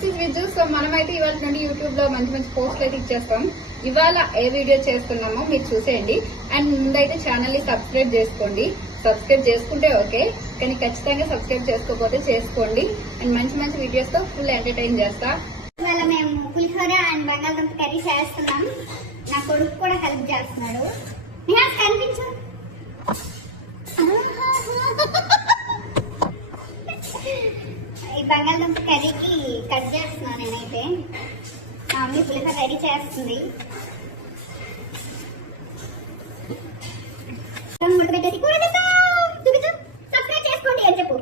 This is Viju. So మనమైతే ఇవాళ నుండి యూట్యూబ్ లో మంచి మంచి పోస్ట్లు అయితే ఇచ్చేస్తాం. ఇవాళ ఏ వీడియో చేస్తున్నామో మీరు చూసేయండి. అండ్ ముందైతే ఛానల్ ని సబ్స్క్రైబ్ చేసుకోండి. సబ్స్క్రైబ్ చేసుకుంటే ఓకే, కానీ ఖచ్చితంగా సబ్స్క్రైబ్ చేసుకోకపోతే చేసుకోండి. అండ్ మంచి మంచి వీడియోస్ తో ఫుల్ ఎంటర్టైన్ చేస్తా. ఇవాళ మేము పులిహోర అండ్ బంగాళదుంప కర్రీ చేస్తున్నాం. నా కొడుకు కూడా హెల్ప్ చేస్తున్నాడు. కనిపించు. ఈ బంగాళదుంప కర్రీకి కట్ చేస్తున్నాను నేనైతే. మా మమ్మీ పులిహోర రెడీ చేస్తుంది. ముడత పెట్టేసి కూర చూపించు. సబ్స్క్రైబ్ చేసుకోండి అని చెప్పు.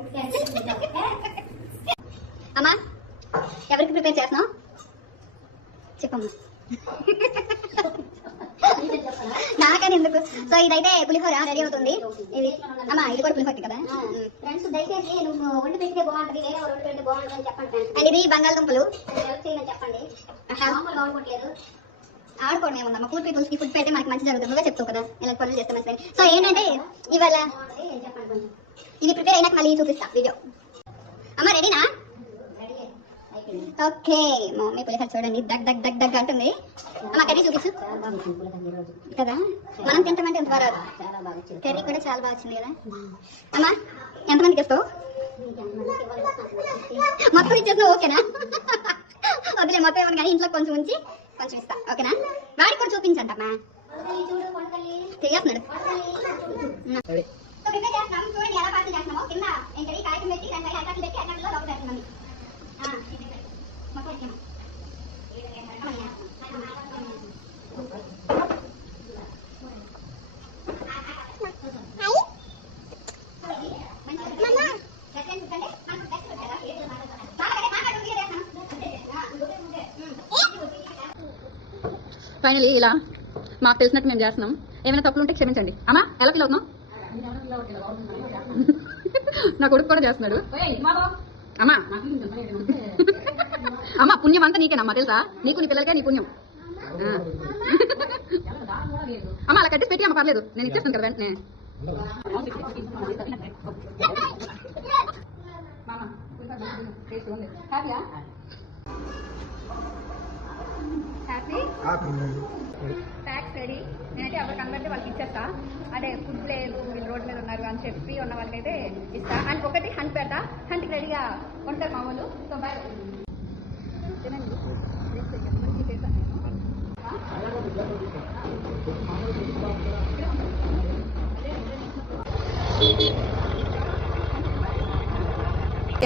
అమ్మా ఎవరికి ప్రిపేర్ చేస్తున్నావు చెప్పమ్మా. నాకని ఎందుకు. సో ఇదైతే పులిహోర రెడీ అవుతుంది. ఇది అమ్మా ఇది కూడా పులిహోర కదా. ఫ్రెండ్స్ దయచేసి నువ్వు వండి పెడితే బాగుంటుంది, వేరే వండి పెడితే బాగుంటుంది అని చెప్పండి. అండ్ ఇది బంగాళదుంపలు చేయమని చెప్పండి. ఆడుకోవట్లేదు. ఆడుకోవడం ఏముందమ్మా, ఫుడ్ పీపుల్స్ కి ఫుడ్ పెడితే మనకి మంచి జరుగుతుందిగా చెప్తావు కదా, ఇలా పనులు చేస్తే మంచిది. సో ఏంటంటే ఇవాళ ఇది ప్రిపేర్ అయినాక మళ్ళీ చూపిస్తా వీడియో. అమ్మా రెడీనా? ఓకే. మా మమ్మీ పులిహోర చూడండి దగ్ దగ్ దగ్ దగ్ అంటుంది. అమ్మ కర్రీ చూపించు కదా, మనం తింటామంటే ఎంత బాగా కర్రీ కూడా చాలా బాగా వచ్చింది కదా. అమ్మా ఎంతమందికి ఇస్తావు? మొత్తం ఇచ్చేస్తున్నావు ఓకేనా? వదిలే మొత్తం ఇవ్వను కానీ ఇంట్లో కొంచెం ఉంచి కొంచెం ఇస్తా ఓకేనా. వాడికి కూడా చూపించంటమ్మా, చేస్తున్నాడు. చూడండి ఎలా పార్టీ చేస్తున్నామో. కింద ఏంటది కాగితం పెట్టి దాని అటాచ్ పెట్టి అటాచ్లో లోపల పెడుతున్నాం. ఫైనలీ ఇలా మాకు తెలిసినట్టు మేము చేస్తున్నాం. ఏమైనా తప్పులు ఉంటే క్షమించండి. అమ్మా ఎలా ఫీల్ అవుతున్నావు? నా కొడుకు కూడా చేస్తున్నాడు. అమ్మా అమ్మా పుణ్యం అంతా నీకేనమ్మా తెలుసా, నీకు నీ పిల్లలకే నీ పుణ్యం. అమ్మ అలా కట్టేసి పెట్టి అమ్మ పర్లేదు, నేను ఇచ్చేస్తాను కదా వెంటనే. Tax ready. నేనైతే ఎవరికి అందరికీ వాళ్ళకి ఇచ్చేస్తా. అదే ఫుడ్ లేదు వీళ్ళు రోడ్డు మీద ఉన్నారు అని చెప్పి ఉన్న వాళ్ళకైతే ఇస్తా. అండ్ ఒకటి హంట్ పెడతా, హంట్కి రెడీగా ఉంటారు మా వాళ్ళు. So bye.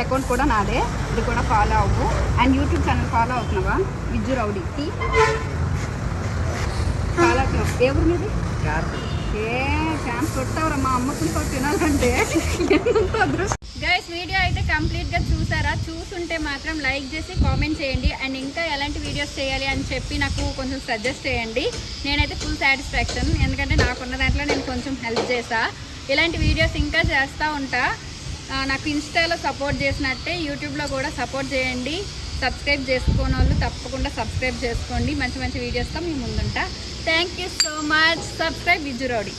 అకౌంట్ కూడా నాదే, ఇది కూడా ఫాలో అవ్వు. అండ్ యూట్యూబ్ ఛానల్ ఫాలో అవుతున్నావా? విజు రౌడీ ఫాలో అవుతున్నావు. ఏ ఊరు మీది? ఏ ఛాన్స్ కొట్టావురా మా అమ్మ పులిహోర తినాలంటే. గైస్ వీడియో అయితే కంప్లీట్గా చూసారా? చూసుంటే మాత్రం లైక్ చేసి కామెంట్ చేయండి. అండ్ ఇంకా ఎలాంటి వీడియోస్ చేయాలి అని చెప్పి నాకు కొంచెం సజెస్ట్ చేయండి. నేనైతే ఫుల్ సాటిస్ఫాక్షన్, ఎందుకంటే నాకున్న దాంట్లో నేను కొంచెం హెల్ప్ చేసా. ఇలాంటి వీడియోస్ ఇంకా చేస్తూ ఉంటా. నాకు ఇన్స్టాలో సపోర్ట్ చేసినట్టే యూట్యూబ్లో కూడా సపోర్ట్ చేయండి. సబ్స్క్రైబ్ చేసుకోని వాళ్ళు తప్పకుండా సబ్స్క్రైబ్ చేసుకోండి. మంచి మంచి వీడియోస్తో మీ ముందుంటా. Thank you so much. Subscribe Viju rowdy.